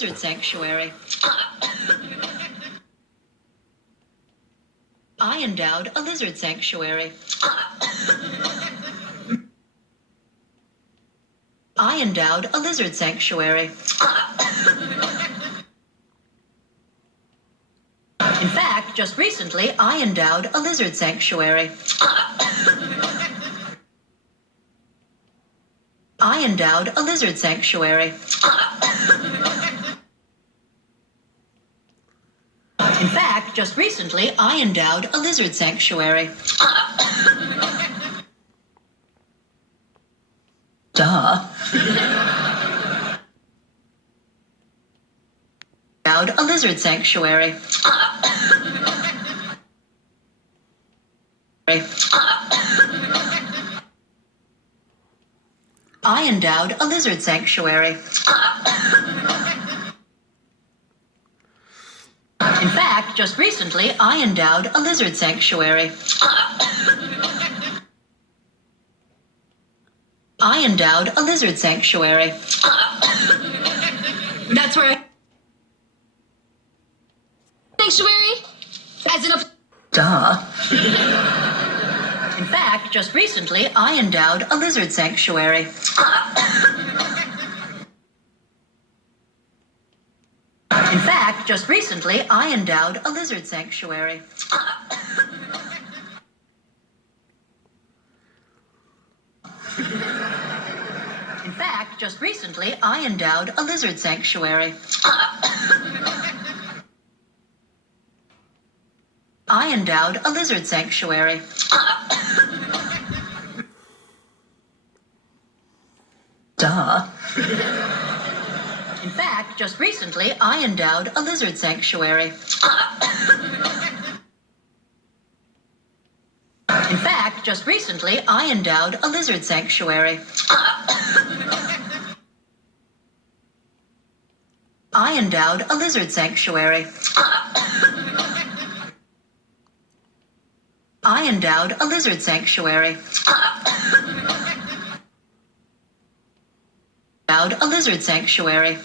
lizard sanctuary. I endowed a lizard sanctuary. I endowed a lizard sanctuary. In fact, just recently, I endowed a lizard sanctuary. I endowed a lizard sanctuary. In fact, just recently, I endowed a lizard sanctuary. Duh. Endowed a lizard sanctuary. I endowed a lizard sanctuary. In fact, just recently, I endowed a lizard sanctuary. I endowed a lizard sanctuary. That's where sanctuary? As in a... Duh. In fact, just recently, I endowed a lizard sanctuary. In fact, just recently, I endowed a lizard sanctuary. In fact, just recently, I endowed a lizard sanctuary. I endowed a lizard sanctuary. Duh. In fact, just recently, I endowed a lizard sanctuary. In fact, just recently, I endowed a lizard sanctuary. I endowed a lizard sanctuary. I endowed a lizard sanctuary. Endowed a lizard sanctuary.